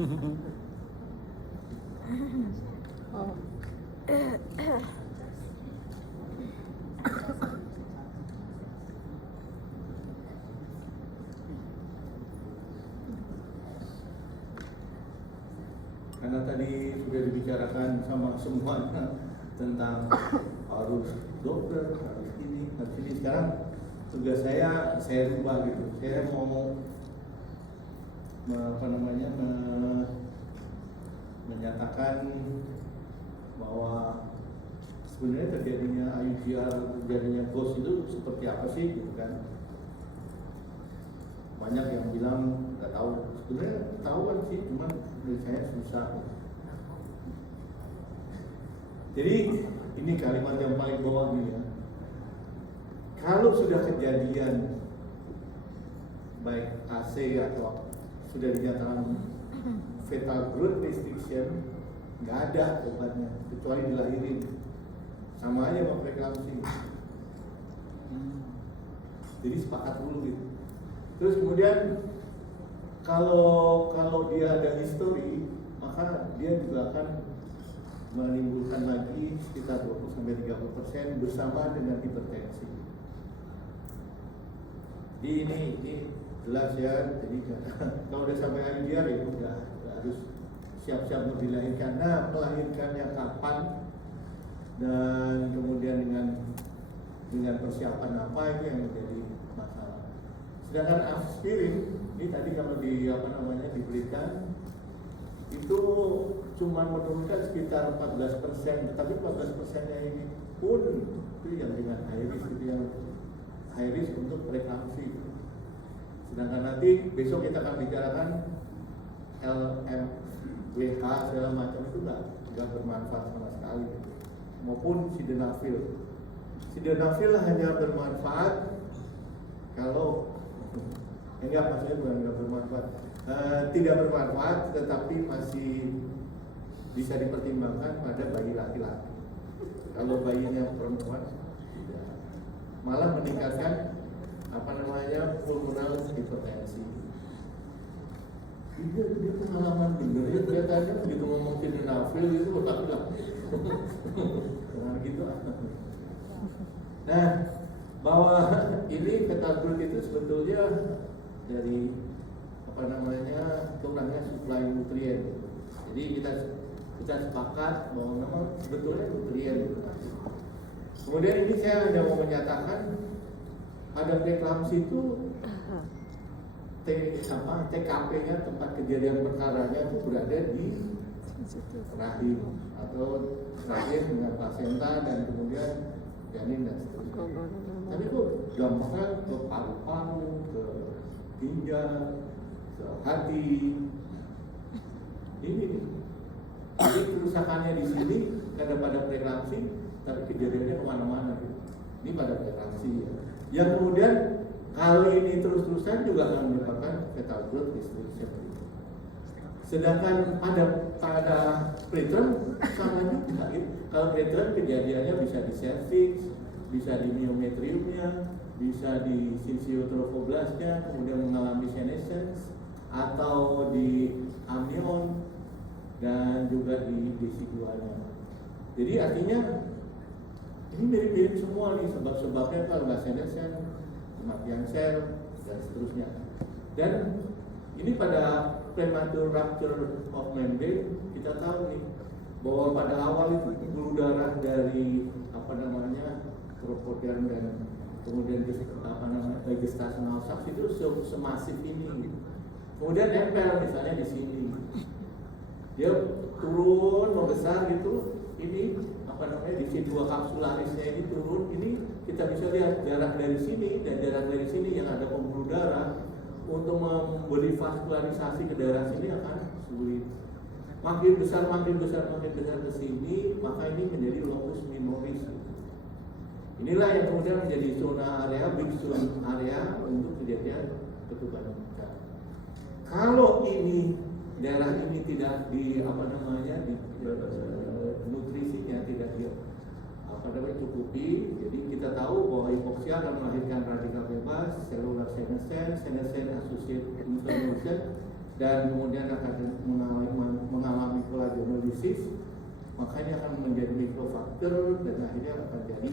Oh. Karena tadi sudah dibicarakan sama semuanya tentang harus dokter, harus ini, harus ini. Sekarang tugas saya rubah gitu. Saya mau menyatakan bahwa sebenarnya terjadinya IUGR, terjadinya GHOST itu seperti apa sih gitu kan. Banyak yang bilang nggak tahu, sebenarnya ketahuan sih, cuman menurut saya susah. Jadi ini kalimat yang paling bawah nih ya. Kalau sudah kejadian baik AC atau sudah dinyatakan fetal growth restriction, nggak ada obatnya kecuali dilahirin. Sama aja sama preeklamsi. Jadi sepakat dulu gitu. Terus kemudian kalau dia ada histori, maka dia juga akan menimbulkan lagi sekitar 20-30% bersama dengan hipertensi. Jadi ini jelas ya. Jadi kalau udah sampai IUGR ya udah harus siap-siap mau dilahirkan. Nah, melahirkannya kapan dan kemudian dengan persiapan apa, itu yang menjadi masalah. Sedangkan aspirin ini tadi kalau diberikan itu cuma menurunkan sekitar 14%, tetapi 14%-nya ini pun itu yang dengan high risk, itu yang high risk untuk preeklamsi. Sedangkan nanti besok kita akan bicarakan LMWH segala macam itu nggak bermanfaat sama sekali, maupun sildenafil. Sildenafil hanya bermanfaat kalau maksudnya bukan nggak bermanfaat, tidak bermanfaat, tetapi masih bisa dipertimbangkan pada bayi laki-laki. Kalau bayinya perempuan, tidak. Malah meningkatkan pulmonal hipertensi. Dia pengalaman bener ya, kelihatannya begitu ngomong sildenafil itu otaknya dengan gitu. Nah, bahwa ini fetal growth itu sebetulnya dari kurangnya suplai nutrien. Jadi kita sepakat bahwa memang sebetulnya nutrien. Kemudian ini saya hanya mau menyatakan pada preeklamsi itu TKP-nya, tempat kejadian perkaranya itu berada di rahim atau rahim dengan plasenta dan kemudian janin dan seterusnya. Tapi kok gampangnya ke paru-paru, ke ginjal, ke hati. Ini jadi kerusakannya di sini ada pada preeklamsi, tapi kejadiannya kemana-mana gitu. Ini pada preeklamsi ya. Yang kemudian kalau ini terus-terusan juga akan menyebabkan fetal growth restriction. Sedangkan pada preterm sama juga gitu. Kalau preterm kejadiannya bisa di cervix, bisa di myometriumnya, bisa di sinciotrophoblasnya, kemudian mengalami senescence, atau di amnion, dan juga di desidualnya. Jadi artinya ini mirip-mirip semua nih sebab-sebabnya. Kalau nggak senescence, kematian sel, dan seterusnya. Dan ini pada premature rupture of membrane kita tahu nih bahwa pada awal itu pembuluh darah dari tropodan dan kemudian gestational sacs itu semasif ini. Kemudian nempel misalnya di sini, dia turun membesar gitu. Ini divisa kapsularisnya ini turun. Ini kita bisa lihat jarak dari sini dan jarak dari sini yang ada pembuluh darah untuk memberi vaskularisasi ke daerah sini akan sulit. Makin besar ke sini, maka ini menjadi locus minoris. Inilah yang kemudian menjadi zona area, big zone area untuk kejadian ketuban pecah. Kalau ini daerah ini tidak nutrisinya tidak cukupi, jadi kita tahu bahwa hipoksia akan melahirkan radikal bebas, cellular senescence associated inflammation, dan kemudian akan mengalami makanya akan menjadi mikrofraktur dan akhirnya akan jadi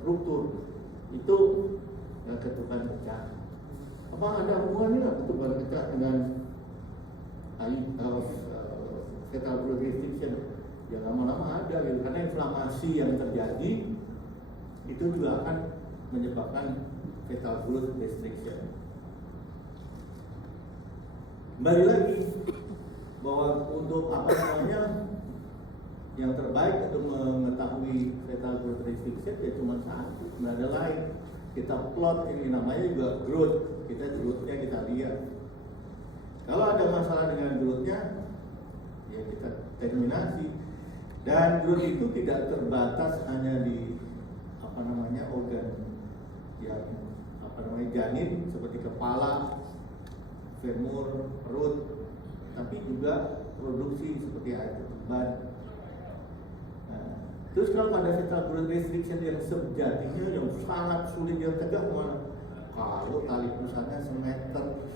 ruptur. Itu ketuban pecah. Apa ada hubungannya ketuban pecah dengan fetal growth restriction? Ya lama-lama ada gitu, karena inflamasi yang terjadi itu juga akan menyebabkan fetal growth restriction. Kembali lagi bahwa untuk yang terbaik untuk mengetahui fetal growth restriction ya cuma satu, nggak ada lain. Kita plot, ini namanya juga growth. Growth-nya kita lihat. Kalau ada masalah dengan growth-nya, ya kita terminasi. Dan growth itu tidak terbatas hanya di organ yang janin seperti kepala, femur, perut, tapi juga produksi seperti air ketuban. Terus kalau pada fetal growth restriction yang sejatinya yang sangat sulit dia tegak, kalau tali pusatnya semeter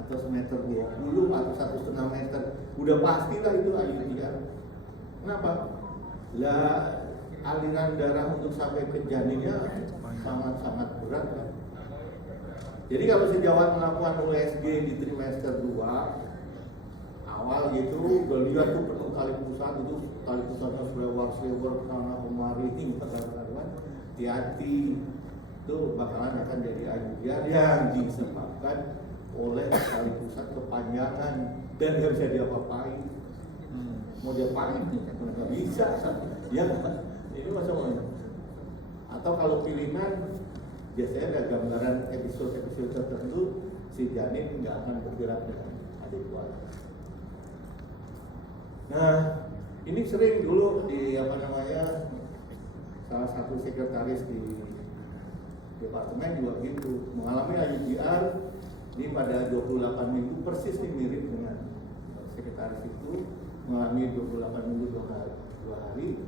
atau semeter 20 atau 1,5 meter, udah pastilah itu IUD. Kenapa? Lah aliran darah untuk sampai ke janinnya sangat-sangat berat kan? Jadi kalau sejawat melakukan USG di trimester 2 awal gitu, udah lihat tuh penuh tali pusat, itu tali pusatnya sudah lebar karena kemari ini hati-hati, itu bakalan akan jadi IUD yang disebabkan oleh tali pusat kepanjangan dan nggak bisa diapa-apain. Mau diapain? Nggak bisa. Ya, ini masalahnya. Atau kalau pilihan, biasanya ada gambaran episode tertentu si janin nggak akan bergerak dengan adekuat. Nah, ini sering dulu di salah satu sekretaris di departemen juga gitu, mengalami IUDR ini pada 28 minggu persis nih, mirip dengan sekretaris itu mengalami 28 minggu 2 hari.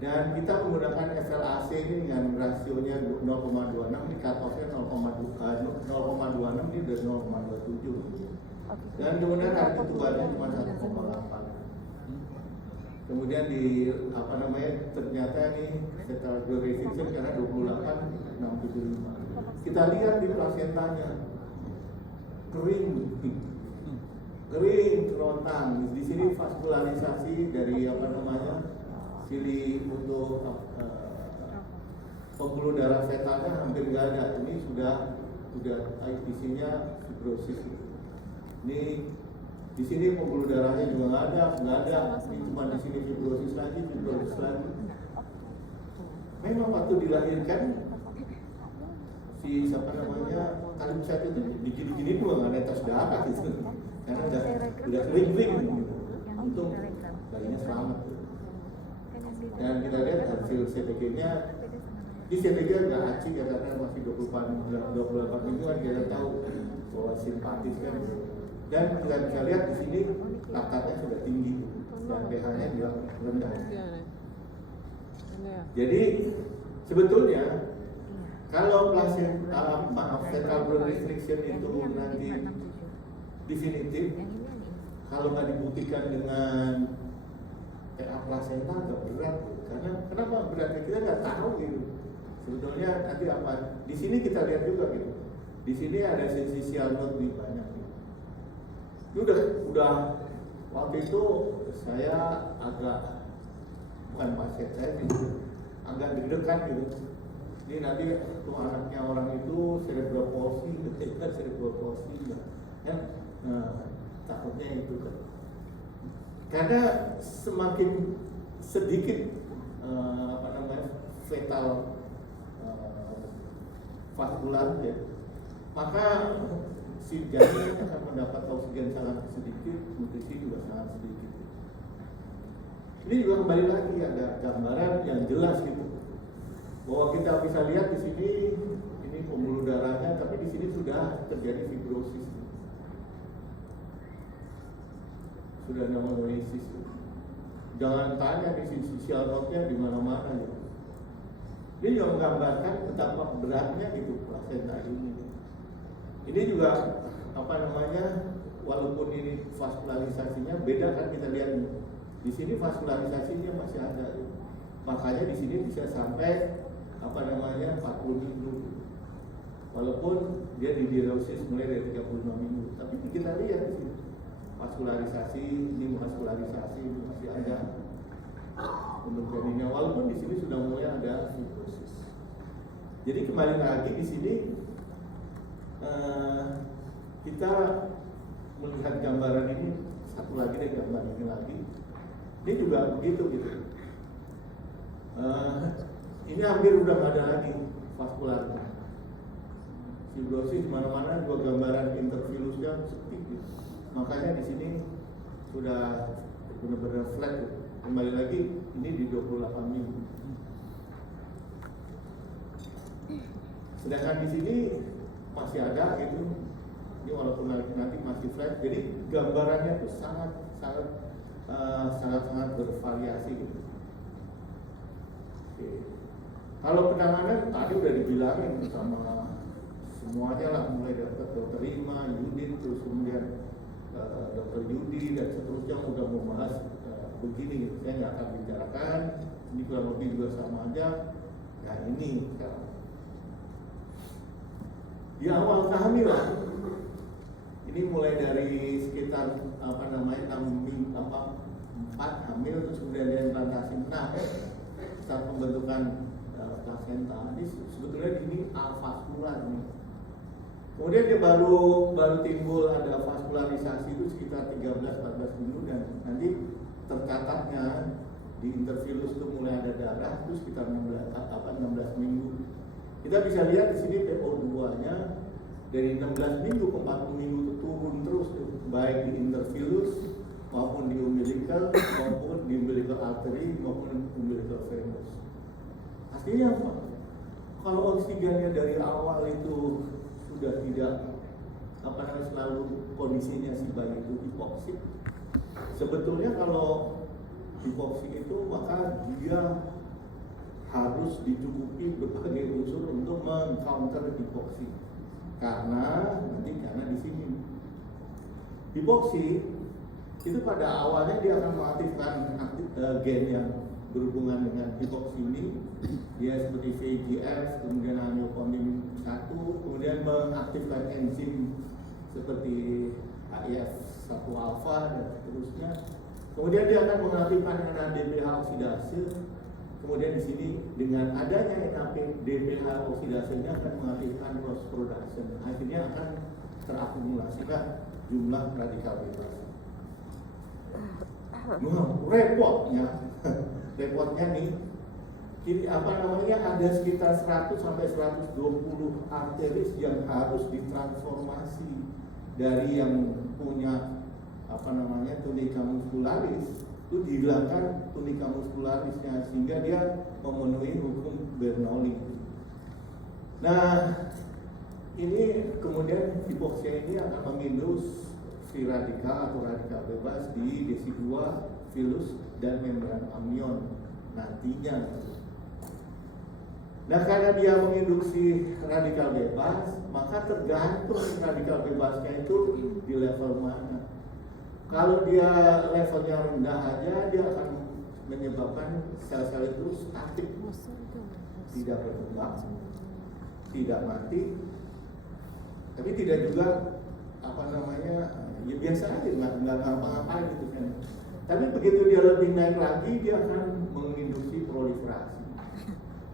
Dan kita menggunakan FLAC ini dengan rasionya 0,26, ini cut off-nya 0,26, ini dari 0,27. Dan kemudian hari ketubannya cuma 1,8. Kemudian ternyata ini fetal growth restriction karena 28,675. Kita lihat di plasentanya kering, kerontang. Di sini vaskularisasi dari sili untuk pembuluh darah fetalnya hampir nggak ada. Ini sudah IPC-nya fibrosis. Ini di sini pembuluh darahnya juga nggak ada. Ini cuma di sini fibrosis lagi. Memang waktu dilahirkan si tali pusat itu digini-gini doang, nggak ada tes darah gitu. Karena udah kering gitu. Untung bayinya selamat. Dan kita lihat hasil CTG-nya, di CTG nggak acik ya, karena masih 28 minggu kan kita tahu bahwa simpatis kan. Dan kita bisa lihat di sini laktatnya sudah tinggi dan pH-nya juga rendah. Jadi sebetulnya kalau fetal growth restriction itu nanti definitif, kalau nggak dibuktikan dengan PA plasenta agak berat, karena kenapa beratnya kita nggak tahu gitu. Sebetulnya nanti apa? Di sini kita lihat juga gitu. Di sini ada syncytial node lebih banyak. Itu udah waktu itu saya agak, bukan pasien saya gitu, agak deg-degan gitu. Ini nanti tuh anaknya orang itu cerebral palsy, kan? Takutnya itu kan. Karena semakin sedikit fetal vaskular ya, maka si janin akan mendapat oksigen sangat sedikit, nutrisi juga sangat sedikit. Ini juga kembali lagi ada gambaran yang jelas gitu, bahwa kita bisa lihat di sini ini pembuluh darahnya, tapi di sini sudah terjadi fibrosis, sudah ada mononesis. Jangan tanya di syncytial node-nya di mana-mana gitu. Ini juga menggambarkan betapa beratnya gitu plasenta ini. Ini juga walaupun ini vaskularisasinya beda kan, kita lihat Di sini vaskularisasinya masih ada, makanya di sini bisa sampai 40 minggu, walaupun dia di diuresis mulai dari 35 minggu. Tapi kita lihat di sini vaskularisasi, ini masih ada untuk jadinya, walaupun di sini sudah mulai ada fibrosis. Jadi kembali lagi di sini kita melihat gambaran ini, satu lagi deh gambar ini lagi. Ini juga begitu gitu. Ini hampir udah nggak ada lagi vaskularnya. Fibrosis mana-mana, dua gambaran interfilusnya sepi gitu. Makanya di sini sudah benar-benar flat gitu. Kembali lagi ini di 28 minggu. Sedangkan di sini masih ada gitu. Ini walaupun nanti masih flat, jadi gambarannya itu sangat bervariasi gitu. Oke. Kalau penanganan tadi udah dibilangin sama semuanya lah, mulai dari Dr. Ima, Yudit, terus kemudian Dr. Yudi dan seterusnya udah membahas begini gitu. Saya nggak akan bicarakan, ini kurang lebih juga sama aja. Nah ini sekarang di awal kehamilan ini mulai dari sekitar 4 hamil, terus kemudian dia implantasi 6 saat pembentukan plasenta. Ini sebetulnya ini avaskular nih. Kemudian dia baru timbul ada vaskularisasi itu sekitar 13-14 minggu, dan nanti tercatatnya di interfilus itu mulai ada darah itu sekitar 16 minggu. Kita bisa lihat di sini PO2-nya dari 16 minggu ke 40 minggu itu turun terus tuh, baik di interfilus maupun di umbilical maupun di umbilical artery maupun umbilical venous. Artinya apa? Kalau oksigennya dari awal itu sudah tidak selalu kondisinya si bayi itu hipoksik. Sebetulnya kalau hipoksik itu maka dia harus dicukupi berbagai unsur untuk mengcounter hipoksi. Karena di sini hipoksi itu pada awalnya dia akan mengaktifkan gen yang berhubungan dengan hipoksi ini, dia seperti VEGF, kemudian angiopoietin 1, kemudian mengaktifkan enzim seperti AIF1 alfa dan seterusnya. Kemudian dia akan mengaktifkan NADPH oksidase. Kemudian di sini dengan adanya NADPH oksidase ini akan mengaktifkan loss production. Akhirnya akan terakumulasikan jumlah radikal bebas. Repotnya nih, ada sekitar 100 sampai 120 arteris yang harus ditransformasi dari yang punya tunica muscularis itu dihilangkan tunica muscularisnya sehingga dia memenuhi hukum Bernoulli. Nah, ini kemudian hipoksia ini akan mengindus free radikal atau radikal bebas di desidua, filus, dan membran amnion nantinya. Nah, karena dia menginduksi radikal bebas, maka tergantung radikal bebasnya itu di level mana. Kalau dia levelnya rendah aja, dia akan menyebabkan sel-sel itu statik, tidak berkembang, tidak mati, tapi tidak juga ya biasa aja, nggak ngapa-ngapain gitu kan. Tapi begitu dia lebih naik lagi, dia akan menginduksi proliferasi.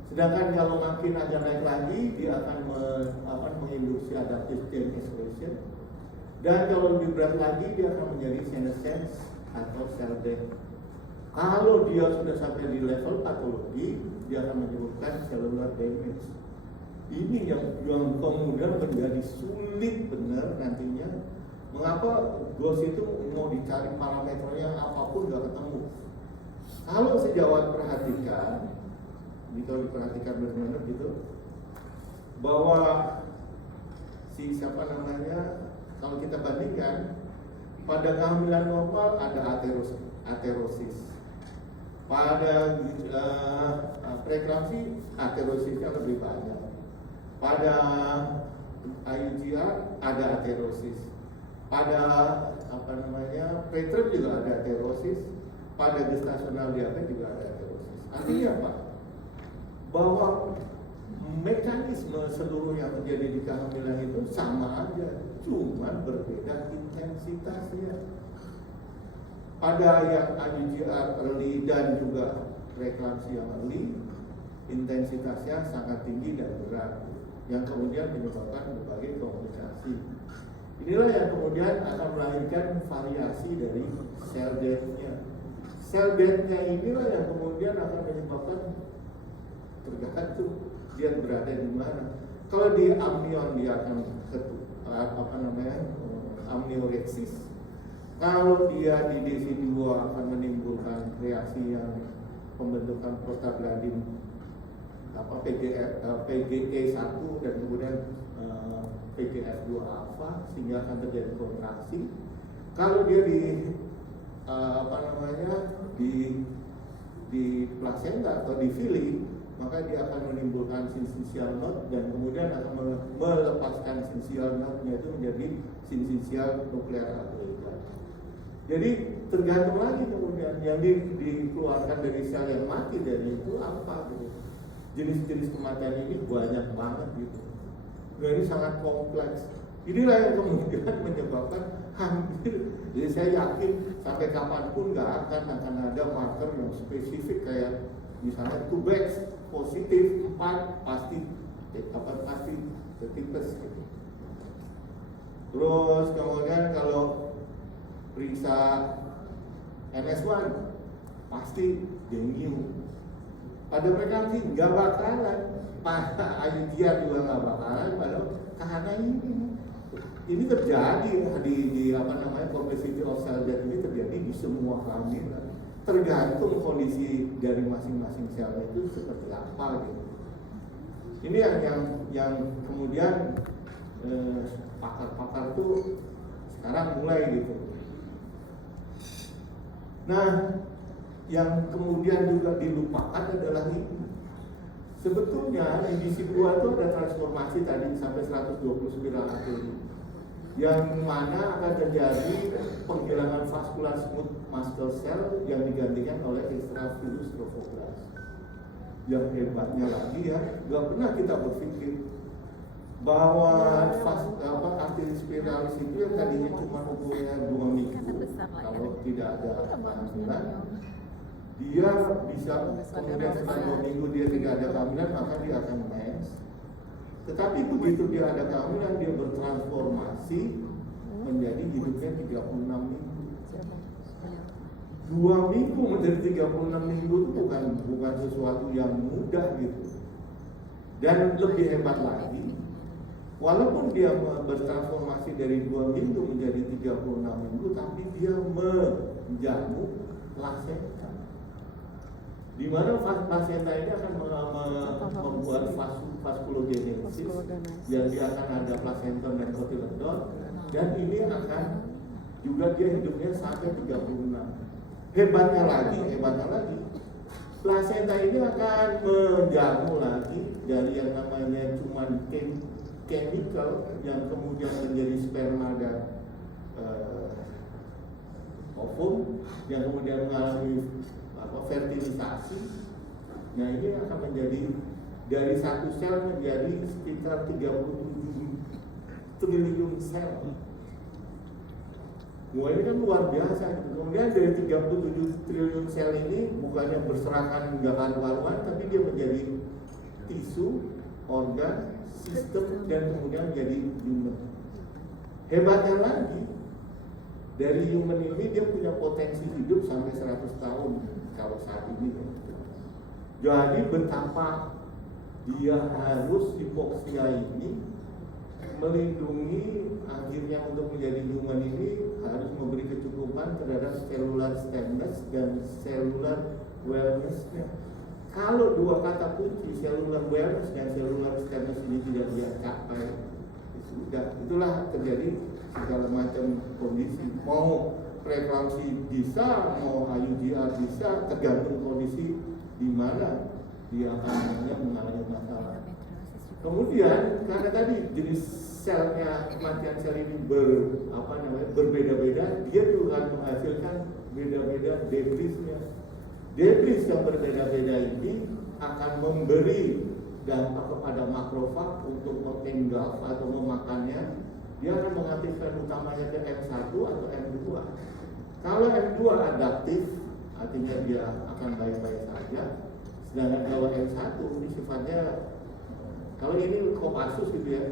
Sedangkan kalau makin agak naik lagi, dia akan menginduksi adaptive chain expression. Dan kalau lebih berat lagi, dia akan menjadi senescence atau cell death. Kalau dia sudah sampai di level patologi, dia akan menyebabkan cellular damage. Ini yang kemudian menjadi sulit benar nantinya. Mengapa GOS itu mau dicari parameternya apapun nggak ketemu? Kalau sejawat perhatikan, kalau diperhatikan benar-benar gitu, bahwa kalau kita bandingkan pada kehamilan normal ada aterosis, pada preeklamsi aterosisnya lebih banyak, pada IUGR ada aterosis, pada preterm juga ada aterosis, pada gestasional diabetes juga ada aterosis. Artinya apa? Bahwa mekanisme seluruh yang terjadi di kehamilan itu sama aja, cuma berbeda intensitasnya. Pada yang IUGR early dan juga preeklamsi yang early, intensitasnya sangat tinggi dan berat, yang kemudian menyebabkan berbagai komplikasi. Inilah yang kemudian akan melahirkan variasi dari sel death-nya. Sel death-nya inilah yang kemudian akan menyebabkan tergantung dia berada di mana. Kalau di amnion dia akan amnioreksis. Kalau dia di DC2 akan menimbulkan reaksi yang pembentukan prostaglandin PGE1 dan kemudian PGF2 alfa sehingga akan terjadi kontraksi. Kalau dia di placenta atau di fili, maka dia akan menimbulkan syncytial node dan kemudian akan melepaskan syncytial node-nya itu menjadi syncytial nuclear aggregate. Jadi tergantung lagi kemudian yang dikeluarkan dari sel yang mati dari itu apa gitu. Jenis-jenis kematian ini banyak banget gitu. Dan ini sangat kompleks. Inilah yang kemudian menyebabkan hampir, jadi saya yakin sampai kapanpun nggak akan ada marker yang spesifik kayak misalnya Tubex positif 4 pasti tipes gitu. Terus kemudian kalau periksa NS1 pasti dengue. Pada mereka sih nggak bakalan, pada IUGR juga nggak bakalan, padahal karena ini terjadi di complexity of cell death ini terjadi di semua kehamilan. Tergantung kondisi dari masing-masing sel itu seperti apa gitu. Ini yang kemudian pakar-pakar tuh sekarang mulai gitu. Nah, yang kemudian juga dilupakan adalah ini. Sebetulnya di DC2 itu ada transformasi tadi sampai 129 atm, yang mana akan terjadi penghilangan vascular smooth muscle cell yang digantikan oleh extravirus trophoblast. Yang hebatnya lagi ya, nggak pernah kita berpikir bahwa arteri spiralis itu yang tadinya cuma umurnya 2 minggu, kalau tidak ada kehamilan, dia bisa kemudian setelah 2 minggu dia tidak ada kehamilan, maka dia akan mens. Tetapi begitu dia ada kehamilan, dia bertransformasi menjadi hidupnya 36 minggu. 2 minggu menjadi 36 minggu itu bukan sesuatu yang mudah gitu. Dan lebih hebat lagi, walaupun dia bertransformasi dari 2 minggu menjadi 36 minggu, tapi dia menjamu placenta. Di mana placenta ini akan membuat vaskulogenesis, yang dia akan ada placenton dan kotiledon, dan ini akan juga dia hidupnya sampai 36. Hebatnya lagi, placenta ini akan menjamu lagi dari yang namanya cuman chemical yang kemudian menjadi sperma dan ovum yang kemudian mengalami fertilisasi. Nah, ini akan menjadi dari satu sel menjadi sekitar 37 triliun sel. Wah, ini kan luar biasa gitu. Kemudian dari 37 triliun sel ini bukannya berserakan nggak karu-karuan, tapi dia menjadi tisu, organ, sistem, dan kemudian menjadi human. Hebatnya lagi, dari human ini dia punya potensi hidup sampai 100 tahun kalau saat ini. Jadi betapa dia harus hipoksia ini melindungi akhirnya untuk menjadi human ini harus memberi kecukupan terhadap cellular stemness dan cellular wellness-nya. Kalau dua kata kunci cellular wellness dan cellular stemness ini tidak dia capai, sudah itulah terjadi segala macam kondisi. Mau preeklamsi bisa, mau IUGR bisa, tergantung kondisi di mana dia akan mengalami masalah. Kemudian karena tadi jenis selnya, kematian sel ini berbeda-beda, dia juga menghasilkan beda-beda debrisnya. Debris yang berbeda-beda ini akan memberi dampak kepada makrofag untuk mengengulf atau memakannya. Dia akan mengaktifkan utamanya ke M1 atau M2. Kalau M2 adaptif, artinya dia akan baik-baik saja. Sedangkan kalau M1 ini sifatnya, kalau ini Kopassus gitu ya,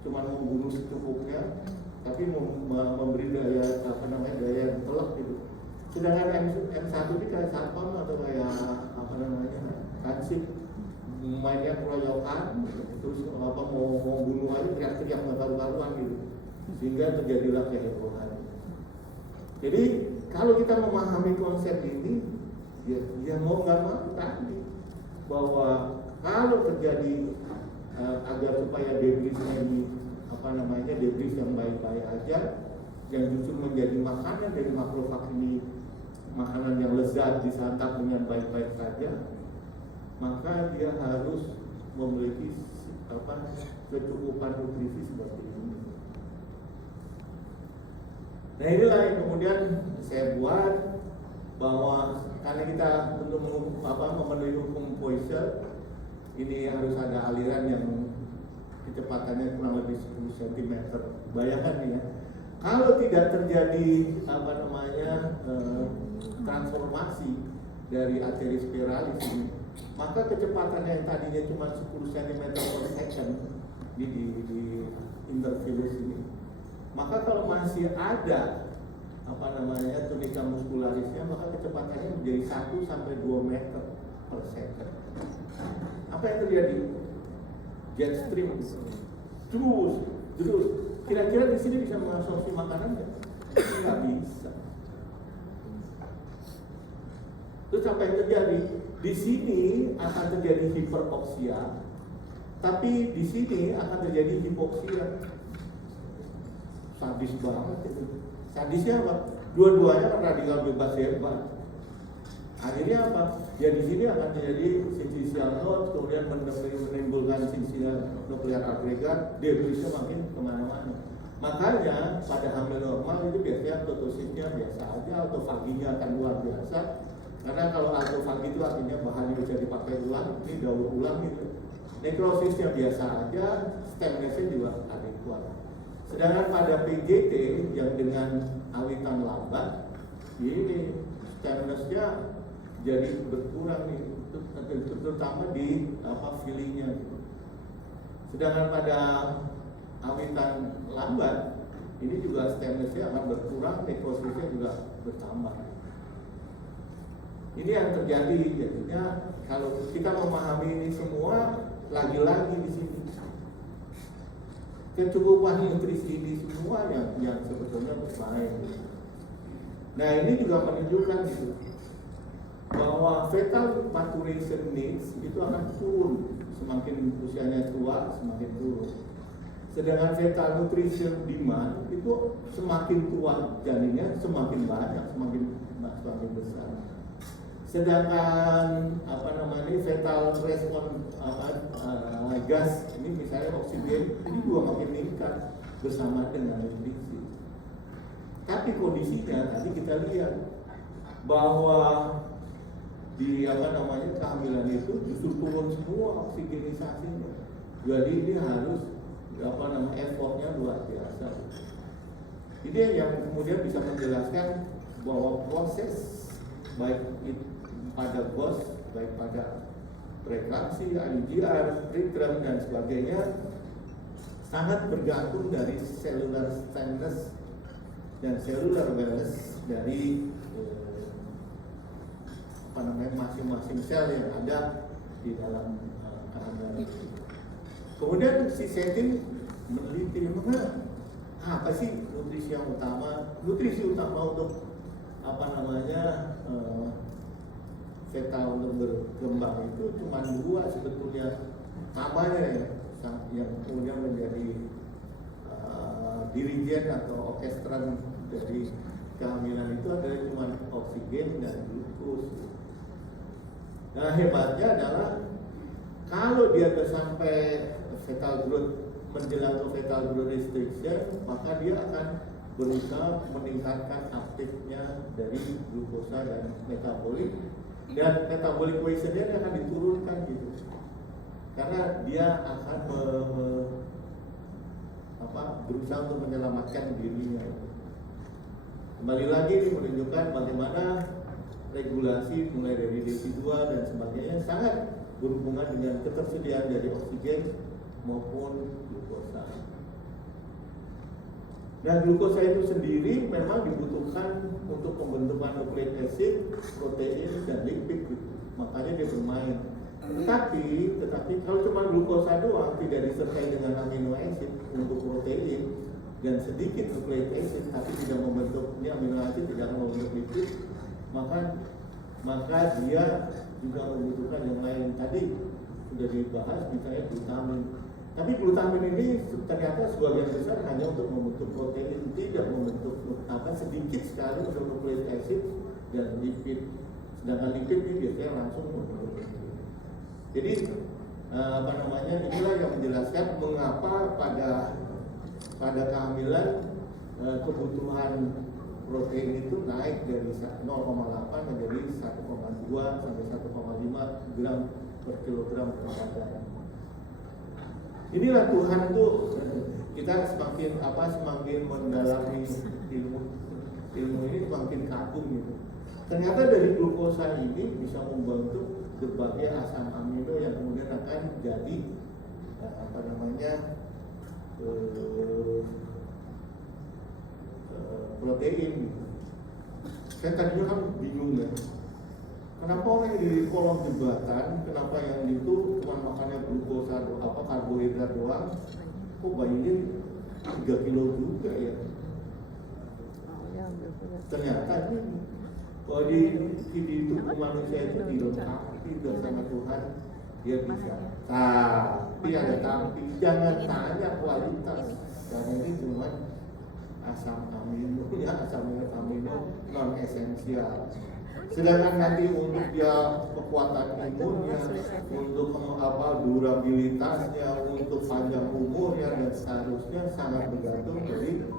cuma membunuh secukupnya, tapi memberi daya daya telak gitu. Sedangkan M1 ini kayak satpam atau kayak kansip, mainnya keroyokan, terus mau bunuh aja teriak-teriak nggak karu-karuan gitu, sehingga terjadilah kehebohan. Jadi kalau kita memahami konsep ini, ya mau nggak mau tadi bahwa kalau terjadi agar supaya debrisnya ini debris yang baik-baik aja, yang justru menjadi makanan dari makrofag ini, makanan yang lezat disantap dengan baik-baik saja, maka dia harus memiliki kecukupan nutrisi seperti ini. Nah inilah yang kemudian saya buat, bahwa karena kita untuk memenuhi hukum Poiseuille, ini harus ada aliran yang kecepatannya kurang lebih 10 cm. Bayangkan ya, kalau tidak terjadi transformasi dari arteri spiralis ini, maka kecepatan yang tadinya cuma 10 cm per second di intervillus ini, maka kalau masih ada tunika muscularisnya, maka kecepatannya menjadi 1 sampai 2 meter per second. Apa yang terjadi? Jet stream terus. Kira-kira di sini bisa mengabsorpsi makanan nggak? Nggak bisa. Terus apa yang terjadi? Di sini akan terjadi hiperoksia, tapi di sini akan terjadi hipoksia. Sadis banget itu. Sadisnya apa? Dua-duanya kan radikal bebas hebat. Akhirnya apa? Ya di sini akan terjadi syncytial node, kemudian menimbulkan syncytial nuklear agregat, debrisnya makin kemana-mana. Makanya pada hamil normal itu biasanya autosisnya biasa aja, autofaginya akan luar biasa. Karena kalau autofagi itu artinya bahannya bisa dipakai ulang, ini daur ulang gitu. Nekrosisnya biasa aja, stemnessnya juga adekuat. Sedangkan pada PGT yang dengan awitan lambat, ini stemnessnya jadi berkurang nih, terutama di feelingnya gitu. Sedangkan pada awitan lambat, ini juga stemnessnya akan berkurang, nekrosisnya juga bertambah. Ini yang terjadi, jadinya kalau kita memahami ini semua, lagi-lagi di sini kecukupan nutrisi ini semua yang sebetulnya bermain. Nah ini juga menunjukkan gitu, bahwa fetal maturation needs itu akan turun semakin usianya tua, semakin turun. Sedangkan fetal nutrition demand itu semakin tua janinnya semakin banyak, semakin besar. Sedangkan fetal respon gas ini misalnya oksigen ini juga makin meningkat bersama dengan nutrisi. Tapi kondisinya tadi kita lihat bahwa di kehamilan itu justru turun semua oksigenisasinya. Jadi ini harus effortnya luar biasa. Ini yang kemudian bisa menjelaskan bahwa proses baik pada GOS, baik pada preeklampsi, IUGR, preterm dan sebagainya sangat bergantung dari cellular stimulus dan cellular wellness dari masing-masing sel yang ada di dalam kehamilan itu. Kemudian si Setting meneliti apa sih nutrisi yang utama? Nutrisi utama untuk fetal untuk berkembang itu cuma 2 sebetulnya namanya ya, yang kemudian menjadi dirigen atau orkestran dari kehamilan itu adalah cuma oksigen dan glukos. Nah hebatnya adalah kalau dia sampai fetal growth menjelang ke fetal growth restriction, maka dia akan berusaha meningkatkan aktifnya dari glukosa dan metabolik, dan metabolic quotient-nya akan diturunkan gitu, karena dia akan berusaha untuk menyelamatkan dirinya. Kembali lagi ini menunjukkan bagaimana regulasi mulai dari DP2 dan sebagainya sangat berhubungan dengan ketersediaan dari oksigen maupun glukosa. Nah, glukosa itu sendiri memang dibutuhkan untuk pembentukan nukleik acid, protein, dan lipid, makanya dia bermain. Tetapi kalau cuma glukosa doang tidak disertai dengan amino acid untuk protein dan sedikit nukleik acid tapi tidak membentuk ini amino acid tidak membentuk lipid, maka dia juga membutuhkan yang lain. Tadi sudah dibahas misalnya glutamin. Tapi glutamin ini ternyata sebagian besar hanya untuk membentuk protein, tidak membentuk sedikit sekali untuk nukleik acid dan lipid. Sedangkan lipid ini biasanya langsung membentuk. Jadi inilah yang menjelaskan mengapa pada kehamilan kebutuhan protein itu naik dari 0,8 menjadi 1,2 sampai 1,5 gram per kilogram badan. Inilah Tuhan tuh, kita semakin mendalami ilmu ini semakin kagum gitu. Ternyata dari glukosa ini bisa membentuk berbagai asam amino yang kemudian akan jadi protein. Saya tadinya kan bingung ya, kenapa orang yang di kolong jembatan, kenapa yang itu cuma makannya glukosa karbohidrat doang, kok bayinya 3 kilo juga ya. Ternyata ini kalau di tubuh manusia itu dilengkapi sama Tuhan, dia bisa. Tapi ada tapi, jangan tanya kualitas, karena ini cuma asam amino non esensial. Sedangkan nanti untuk dia kekuatan imunnya, untuk durabilitasnya, untuk panjang umurnya dan seterusnya sangat bergantung dari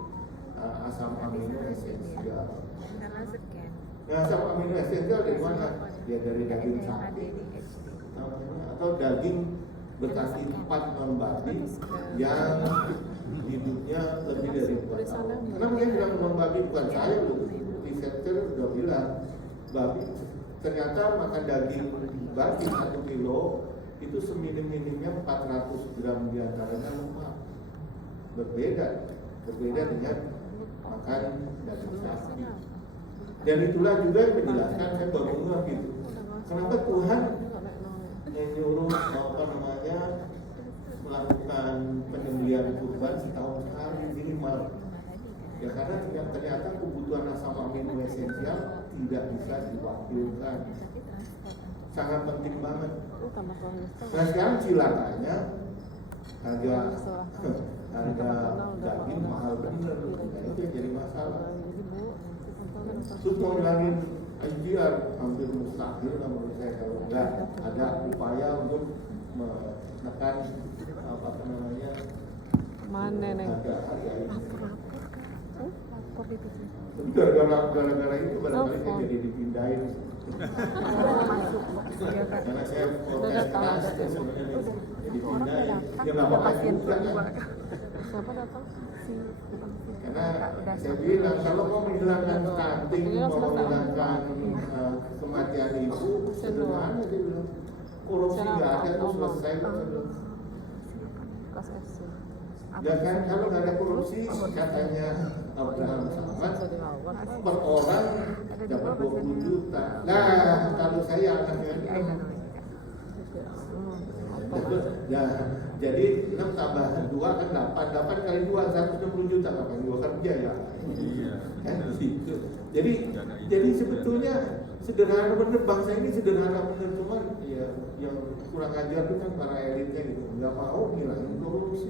asam amino esensial. Nah, asam amino esensial dari mana? Ya dari daging sapi atau daging berkaki 4 non babi yang hidupnya lebih dari 4 tahun. Kenapa dia bilang non babi? Bukan saya loh, researcher sudah bilang babi. Ternyata makan daging babi 1 kilo itu seminim-minimnya 400 gram diantaranya lemak. Berbeda dengan makan daging sapi. Dan itulah juga yang menjelaskan, saya baru ngeh gitu, kenapa Tuhan menyuruh melakukan penyembelihan kurban setahun sekali minimal. Ya karena ternyata kebutuhan asam amino esensial tidak bisa diwakilkan. Sangat penting banget. Nah sekarang cilakanya harga daging mahal bener, itu yang jadi masalah. Terus mau bilangin IGR hampir mustahil menurut saya kalau enggak ada upaya untuk menekan harga ini. Tapi gara-gara itu barangkali saya jadi dipindahin. Karena saya protes keras sebenarnya jadi dipindahin. Ya nggak apa-apa juga kan. Karena saya bilang kalau mau menghilangkan stunting, mau menghilangkan kematian ibu, sederhana dia bilang korupsi nggak ada terus selesai. Ya kan kalau nggak ada korupsi katanya Abraham Samad per orang dapat 20 juta. Nah kalau saya anaknya jadi 6 tambah 2 kan 8 kali 2 160 juta, kapan 2 kerja ya? Iya. Kan gitu. Jadi sebetulnya sederhana bener, bangsa ini sederhana bener, cuman ya yang kurang ajar itu kan para elitnya gitu, nggak mau ngilangin korupsi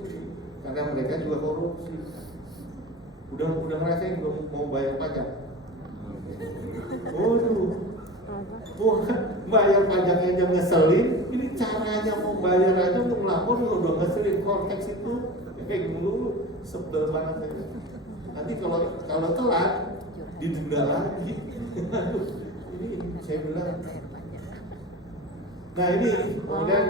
karena mereka juga korupsi. Udah ngerasain belum mau bayar pajak? Waduh, bayar pajaknya aja ngeselin, ini caranya mau bayar aja untuk melapor udah ngeselin korteks itu kayak dulu sebel banget saya. Nanti kalau telat didenda lagi. Ini saya bilang. Nah ini kemudian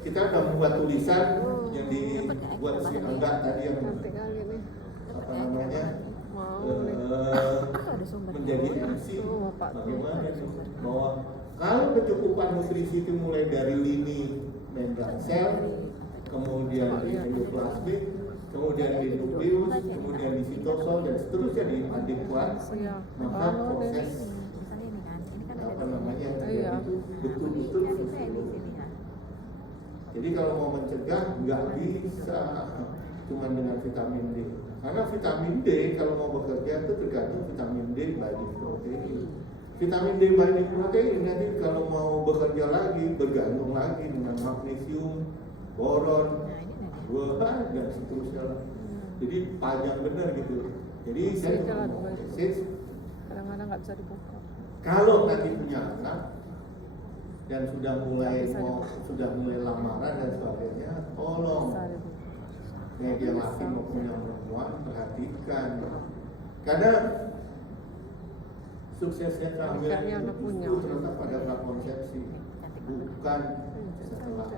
kita udah membuat tulisan yang dibuat si Angga tadi yang apa namanya menjadi MC bagaimana bahwa kalau kecukupan nutrisi itu mulai dari lini membran sel, kemudian di endoplasmik, kemudian di nukleus, kemudian di sitosol dan seterusnya di adekuat, maka proses apa namanya itu betul-betul fisiologis. Jadi kalau mau mencegah nggak bisa cuma dengan vitamin D, karena vitamin D kalau mau bekerja itu tergantung vitamin D binding protein. Vitamin D binding protein nanti kalau mau bekerja lagi bergantung lagi dengan magnesium, boron, dan seterusnya. Jadi panjang benar gitu. Jadi saya mau message kadang-kadang nggak bisa dibuka. Kalau nanti punya anak dan sudah mulai lamaran dan sebagainya, tolong baik yang laki maupun yang perempuan perhatikan, karena suksesnya kehamilan itu terletak pada prakonsepsi, bukan setelah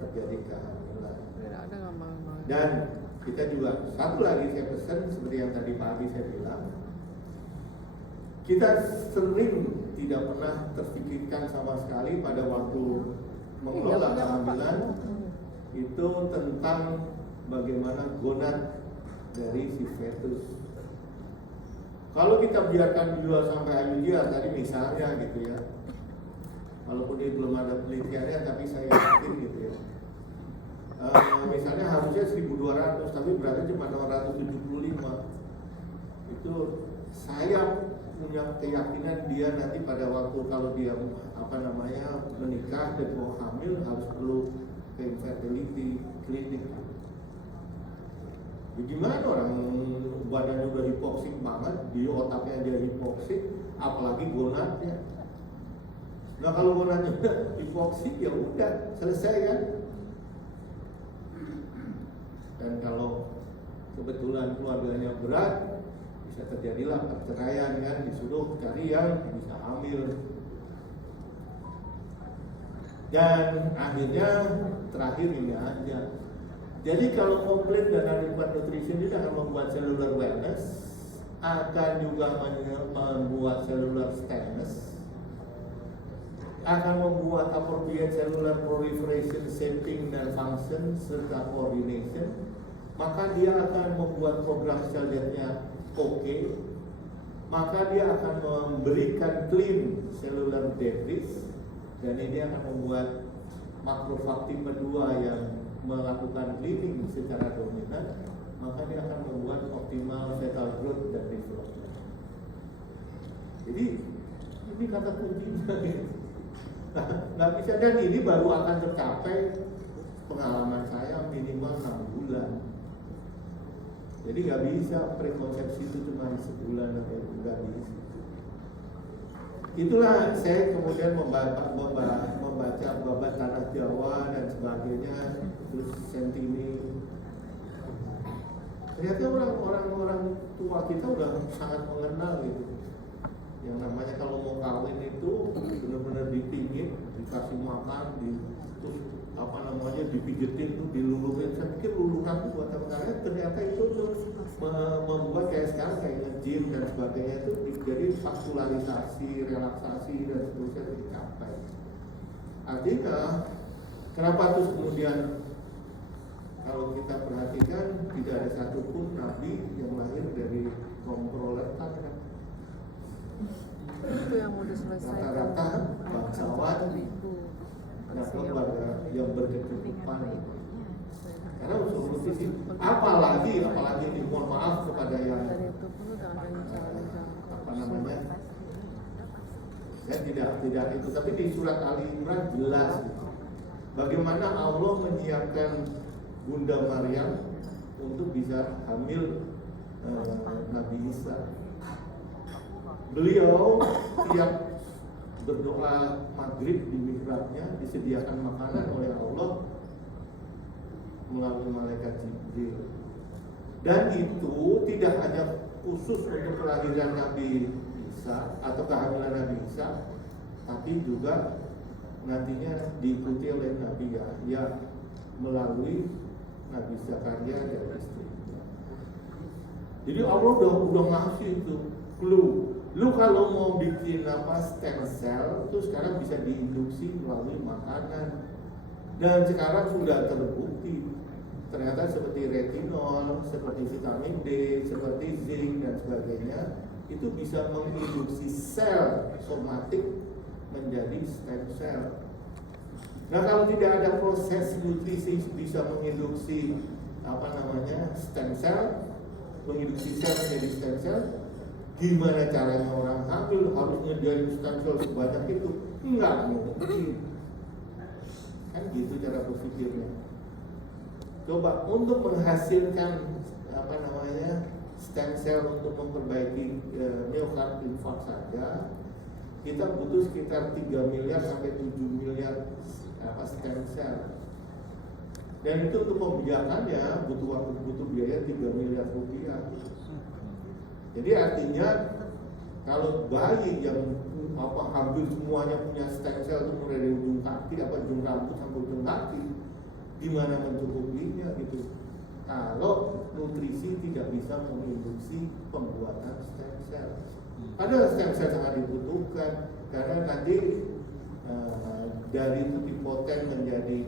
terjadi kehamilan. Dan kita juga satu lagi saya pesan seperti yang tadi pagi saya bilang, kita sering tidak pernah terpikirkan sama sekali pada waktu mengelola kehamilan itu tentang bagaimana gonad dari si fetus. Kalau kita biarkan dulu sampai ayudia tadi misalnya gitu ya, walaupun ini belum ada penelitiannya tapi saya yakin gitu ya, misalnya harusnya 1200 tapi berarti cuma 275, itu saya punya keyakinan dia nanti pada waktu kalau dia menikah dan mau hamil harus perlu ke infertility klinik. Gimana orang badannya udah hipoksik banget, di otaknya dia hipoksik, apalagi gonadnya. Nah kalau gonadnya hipoksik ya udah selesai kan. Dan kalau kebetulan keluarganya berat, bisa terjadilah perceraian kan, disuruh cari yang bisa hamil. Dan akhirnya terakhir ini aja. Jadi kalau komplit dan adequate nutrition itu akan membuat cellular wellness, akan juga membuat cellular stemness, akan membuat appropriate cellular proliferation, shaping dan function serta coordination. Maka dia akan membuat program sel death-nya oke, maka dia akan memberikan clean cellular debris, dan ini akan membuat makrofag tipe 2 yang melakukan cleaning secara dominan, maka dia akan membuat optimal fetal growth dan development. Jadi ini kata kuncinya gitu. Nggak bisa, dan ini baru akan tercapai pengalaman saya minimal 6 bulan. Jadi nggak bisa prekonsepsi itu cuma sebulan atau nggak bisa. Itulah saya kemudian membaca babat tanah Jawa dan sebagainya, terus Sentini. Ternyata orang tua kita udah sangat mengenal gitu. Yang namanya kalau mau kawin itu benar-benar dipingit, dikasih makan, terus dipijetin tuh, dilulurin. Saya pikir luluran itu buat apa? Ternyata itu tuh membuat kayak sekarang kayak nge-gym dan sebagainya itu jadi vaskularisasi, relaksasi dan seterusnya itu dicapai. Artinya kenapa terus kemudian kalau kita perhatikan tidak ada satupun nabi yang lahir dari kaum proletar kan? Itu yang udah selesai. Rata-rata bangsawan ada keluarga yang berkecukupan. Karena unsur nutrisi, apalagi ini mohon maaf kepada yang saya tidak itu, tapi di surat Ali Imran jelas gitu. Bagaimana Allah menyiapkan Bunda Maryam untuk bisa hamil Nabi Isa. Beliau tiap berdoa maghrib di mihrabnya, disediakan makanan oleh Allah melalui malaikat Jibril. Dan itu tidak hanya khusus untuk kelahiran Nabi Isa atau kehamilan Nabi Isa, tapi juga nantinya diikuti oleh Nabi Yahya melalui Nabi Zakaria dan istrinya. Jadi Allah udah ngasih itu clue. Lu kalau mau bikin stem cell itu sekarang bisa diinduksi melalui makanan. Dan sekarang sudah terbukti ternyata seperti retinol, seperti vitamin D, seperti zinc dan sebagainya itu bisa menginduksi sel somatik menjadi stem cell. Nah, kalau tidak ada proses nutrisi bisa menginduksi stem cell, menginduksi sel menjadi stem cell, gimana caranya orang hamil harus nyediain stem cell sebanyak itu? Enggak mungkin. Kan gitu cara berpikirnya. Coba untuk menghasilkan stem cell untuk memperbaiki myocard infarct saja kita butuh sekitar 3 miliar sampai 7 miliar stem cell. Dan itu untuk pembiakannya butuh biaya 3 miliar rupiah. Jadi artinya kalau bayi yang hampir semuanya punya stem cell itu mulai dari ujung kaki ujung rambut sampai ujung kaki, gimana mencukupinya gitu? Kalau nutrisi tidak bisa menginduksi pembuatan stem cell. Padahal stem cell sangat dibutuhkan karena nanti dari pluripoten menjadi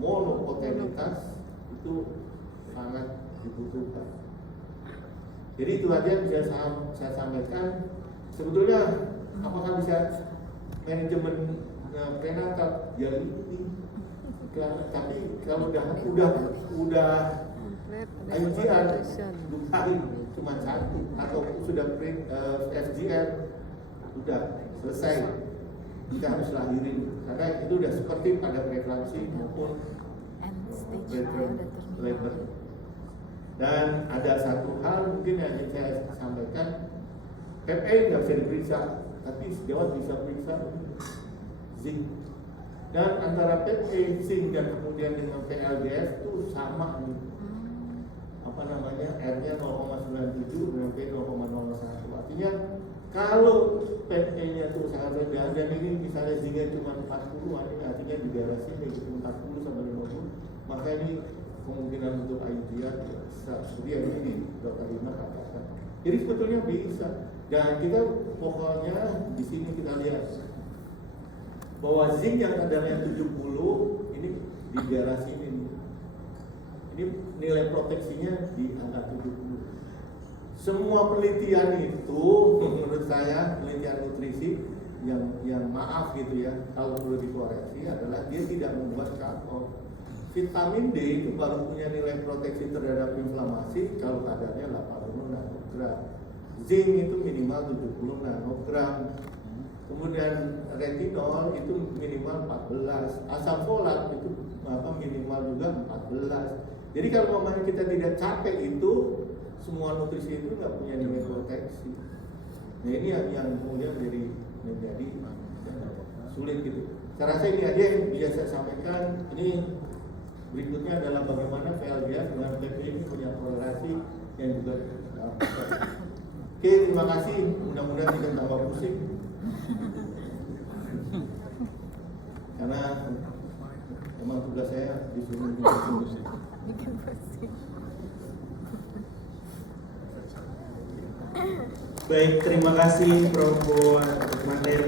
monopotenitas itu sangat dibutuhkan. Jadi itu aja yang bisa saya sampaikan. Sebetulnya apakah bisa manajemen prenatal? Ya ini. Tapi kalau udah IUCN bukan cuma satu atau sudah FGM udah selesai, kita harus lahirin karena itu udah seperti pada preeklamsi maupun labor. Dan ada satu hal mungkin yang ingin saya sampaikan, PPA nggak bisa diperiksa, tapi sejawat bisa periksa zinc. Dan antara PPA, zinc dan kemudian dengan PLDS itu sama nih. R-nya 0,97 dengan P 0,01. Artinya kalau PPA-nya itu sangat rendah dan ini misalnya zinc-nya cuma 40, ini artinya di daerah sini 40 sampai 50, maka ini kemungkinan untuk IUCN seperti yang ini Dr. Rima katakan. Jadi sebetulnya bisa. Dan kita pokoknya di sini kita lihat bahwa zinc yang kadarnya 70 ini di daerah sini nih. Ini nilai proteksinya di angka 70. Semua penelitian itu menurut saya penelitian nutrisi yang maaf gitu ya, kalau perlu dikoreksi adalah dia tidak membuat cut-off. Vitamin D itu baru punya nilai proteksi terhadap inflamasi kalau kadarnya 80 nanogram. Zinc itu minimal 70 nanogram. Kemudian retinol itu minimal 14. Asam folat itu minimal juga 14. Jadi kalau memang kita tidak capek itu, semua nutrisi itu nggak punya nilai proteksi. Nah ini yang kemudian menjadi sulit gitu. Saya rasa ini aja yang bisa saya sampaikan. Ini berikutnya adalah bagaimana VLDA dengan PP ini punya korelasi yang juga. Oke, terima kasih. Mudah-mudahan tidak tambah pusing. Karena memang tugas saya disuruh pusing. Baik, terima kasih Prof. untuk materi